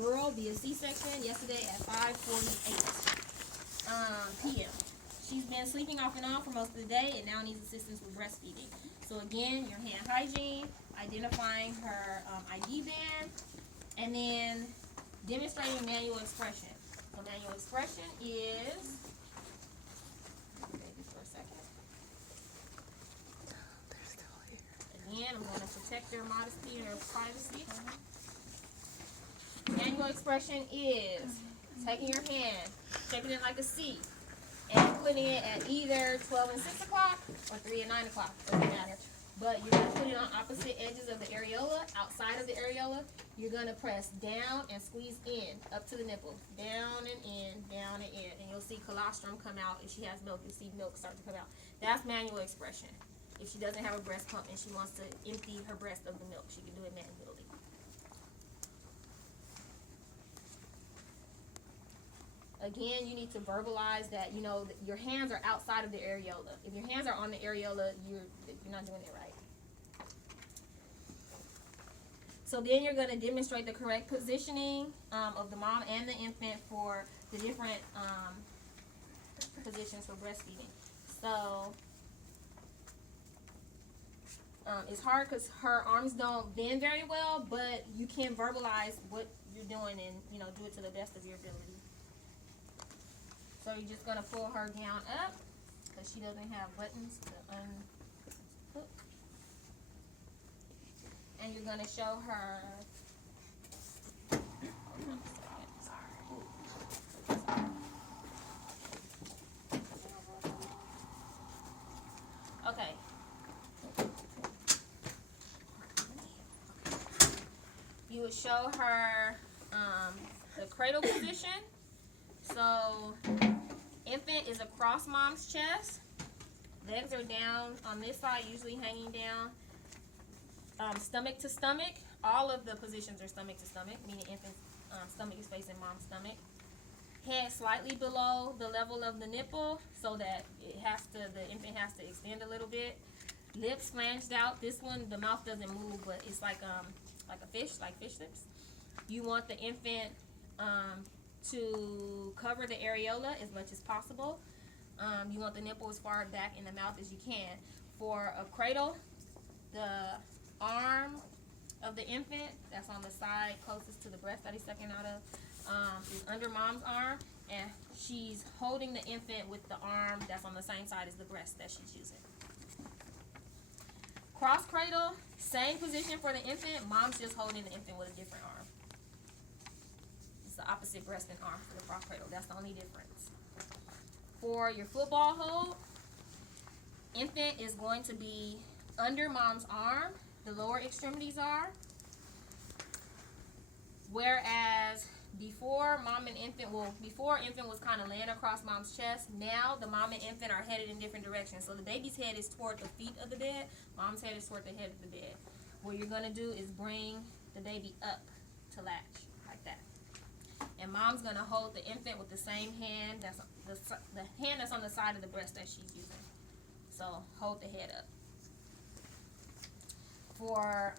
girl via C-section yesterday at 5:48 p.m. She's been sleeping off and on for most of the day and now needs assistance with breastfeeding. So again, your hand hygiene, identifying her ID band, and then demonstrating manual expression. So manual expression is, for a second. They're still here. Again, I'm going to protect their modesty and their privacy. Manual expression is taking your hand, shaping it like a C, and putting it at either 12 and 6 o'clock or 3 and 9 o'clock. Doesn't matter. But you're going to put it on opposite edges of the areola. Outside of the areola, you're going to press down and squeeze in, up to the nipple. Down and in, down and in. And you'll see colostrum come out. If she has milk, you'll see milk start to come out. That's manual expression. If she doesn't have a breast pump and she wants to empty her breast of the milk, she can do it manually. Again, you need to verbalize that, you know, your hands are outside of the areola. If your hands are on the areola, you're not doing it right. So then you're going to demonstrate the correct positioning of the mom and the infant for the different positions for breastfeeding. So it's hard because her arms don't bend very well, but you can verbalize what you're doing and, you know, do it to the best of your ability. So you're just going to pull her gown up because she doesn't have buttons to unhook. And you're going to show her. Okay. You would show her the cradle position. So, infant is across mom's chest. Legs are down on this side, usually hanging down. Stomach to stomach. All of the positions are stomach to stomach, meaning infant's stomach is facing mom's stomach. Head slightly below the level of the nipple, so that the infant has to extend a little bit. Lips flanged out. This one, the mouth doesn't move, but it's like a fish, like fish lips. You want the infant to cover the areola as much as possible. You want the nipple as far back in the mouth as you can. For a cradle, the arm of the infant that's on the side closest to the breast that he's sucking out of is under mom's arm, and she's holding the infant with the arm that's on the same side as the breast that she's using. Cross cradle, same position for the infant. Mom's just holding the infant with a different arm. It's the opposite breast and arm for the cross cradle. That's the only difference. For your football hold, infant is going to be under mom's arm. The lower extremities are. Whereas before infant was kind of laying across mom's chest. Now the mom and infant are headed in different directions. So the baby's head is toward the feet of the bed. Mom's head is toward the head of the bed. What you're going to do is bring the baby up to latch like that. And mom's going to hold the infant with the same hand. That's the hand that's on the side of the breast that she's using. So hold the head up. For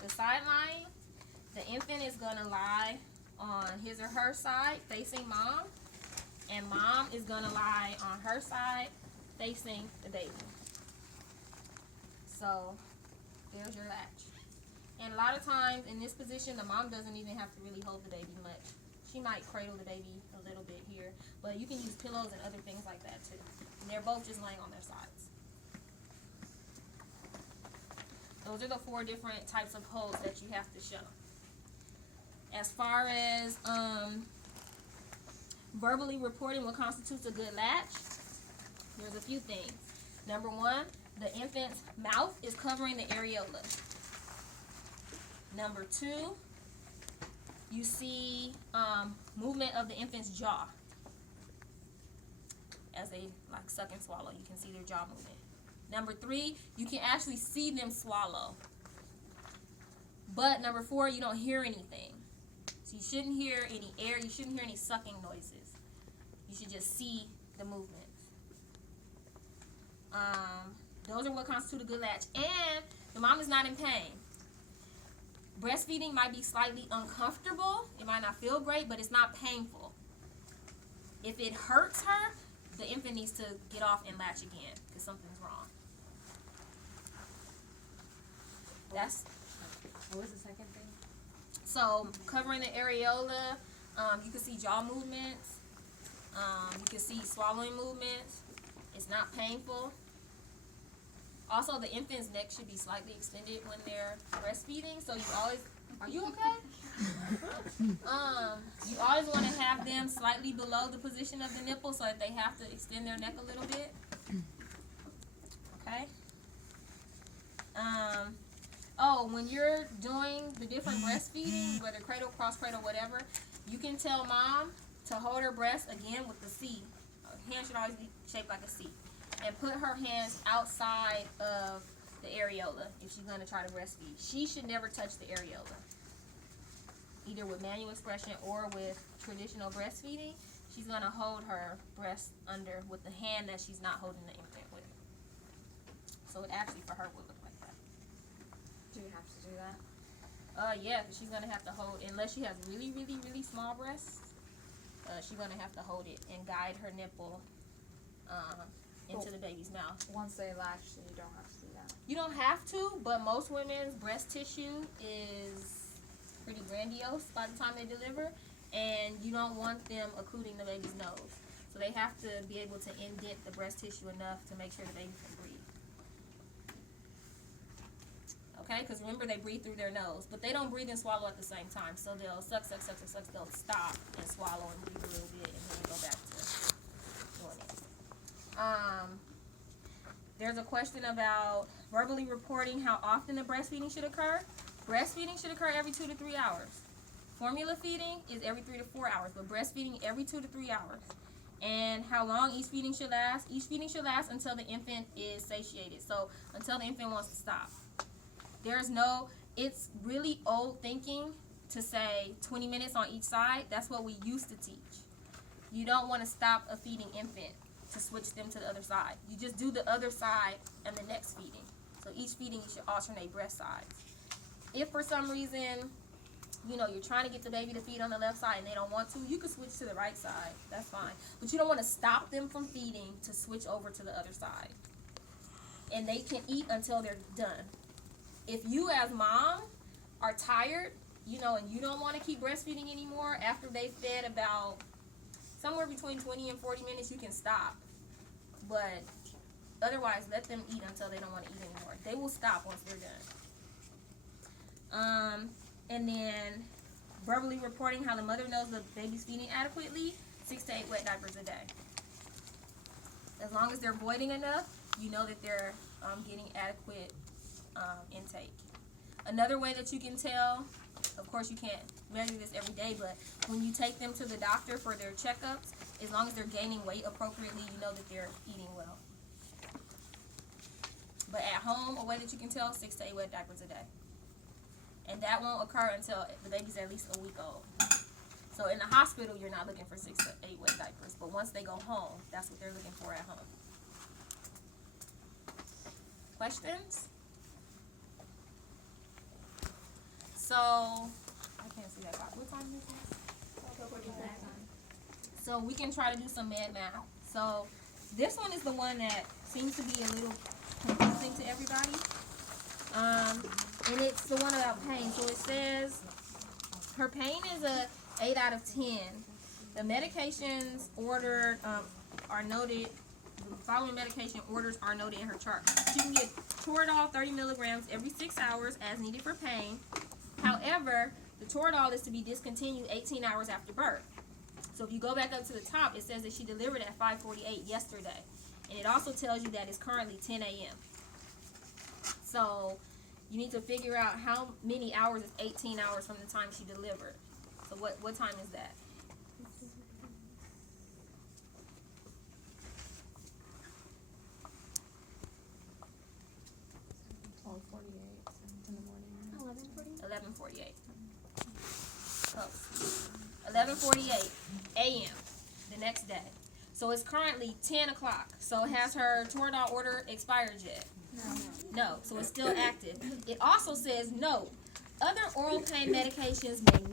the sideline, the infant is going to lie on his or her side facing mom, and mom is going to lie on her side facing the baby. So there's your latch. And a lot of times in this position, the mom doesn't even have to really hold the baby much. She might cradle the baby a little bit here, but you can use pillows and other things like that too. And they're both just laying on their sides. Those are the 4 different types of holds that you have to show. As far as verbally reporting what constitutes a good latch, there's a few things. Number 1, the infant's mouth is covering the areola. Number 2, you see movement of the infant's jaw as they like suck and swallow. You can see their jaw movement. Number 3, you can actually see them swallow. But number 4, you don't hear anything. So you shouldn't hear any air. You shouldn't hear any sucking noises. You should just see the movement. Those are what constitute a good latch. And the mom is not in pain. breastfeeding might be slightly uncomfortable. It might not feel great, but it's not painful. If it hurts her, the infant needs to get off and latch again because something's wrong. That's. What was the second thing? So covering the areola, you can see jaw movements. You can see swallowing movements. It's not painful. Also, the infant's neck should be slightly extended when they're breastfeeding. So you always, are you okay? You always want to have them slightly below the position of the nipple so that they have to extend their neck a little bit. Okay. Oh, when you're doing the different breastfeeding, whether cradle, cross cradle, whatever, you can tell mom to hold her breast again with the C. Her hand should always be shaped like a C. And put her hands outside of the areola if she's going to try to breastfeed. She should never touch the areola. Either with manual expression or with traditional breastfeeding, she's going to hold her breast under with the hand that she's not holding the infant with. So it actually, for her, would look like that. Do you have to do that? Yeah, because she's going to have to hold, unless she has really, really, really small breasts, she's going to have to hold it and guide her nipple into the baby's mouth. Once they latch, then you don't have to do that. You don't have to, but most women's breast tissue is pretty grandiose by the time they deliver, and you don't want them occluding the baby's nose. So they have to be able to indent the breast tissue enough to make sure the baby can breathe. Okay, because remember they breathe through their nose, but they don't breathe and swallow at the same time. So they'll suck, they'll stop and swallow and breathe a little bit, and then go back to doing it. There's a question about verbally reporting how often the breastfeeding should occur. Breastfeeding should occur every 2 to 3 hours. Formula feeding is every 3 to 4 hours, but breastfeeding every 2 to 3 hours. And how long each feeding should last? Each feeding should last until the infant is satiated. So until the infant wants to stop. It's really old thinking to say 20 minutes on each side. That's what we used to teach. You don't want to stop a feeding infant to switch them to the other side. You just do the other side and the next feeding. So each feeding you should alternate breast sides. If for some reason, you're trying to get the baby to feed on the left side and they don't want to, you can switch to the right side. That's fine. But you don't want to stop them from feeding to switch over to the other side. And they can eat until they're done. If you as mom are tired, and you don't want to keep breastfeeding anymore, after they fed about somewhere between 20 and 40 minutes, you can stop. But otherwise, let them eat until they don't want to eat anymore. They will stop once they're done. And then verbally reporting how the mother knows the baby's feeding adequately, 6 to 8 wet diapers a day. As long as they're voiding enough, you know that they're getting adequate intake. Another way that you can tell, of course you can't measure this every day, but when you take them to the doctor for their checkups, as long as they're gaining weight appropriately, you know that they're eating well. But at home, a way that you can tell, 6 to 8 wet diapers a day. And that won't occur until the baby's at least a week old. So in the hospital, you're not looking for 6 to 8 wet diapers, but once they go home, that's what they're looking for at home. Questions? So, I can't see that clock. What time is it? So we can try to do some medmath. So this one is the one that seems to be a little confusing to everybody. And it's the one about pain. So it says her pain is a 8 out of 10. The medications ordered are noted. The following medication orders are noted in her chart. She can get Toradol 30 milligrams every 6 hours as needed for pain. However, the Toradol is to be discontinued 18 hours after birth. So if you go back up to the top, it says that she delivered at 5:48 yesterday. And it also tells you that it's currently 10 a.m. So you need to figure out how many hours is 18 hours from the time she delivered. So what time is that? In the morning. 11:48. Close. 11:48 a.m. the next day. So it's currently 10 o'clock. So has her Toradol order expired yet? No. So it's still active. It also says note, Other oral pain medications may not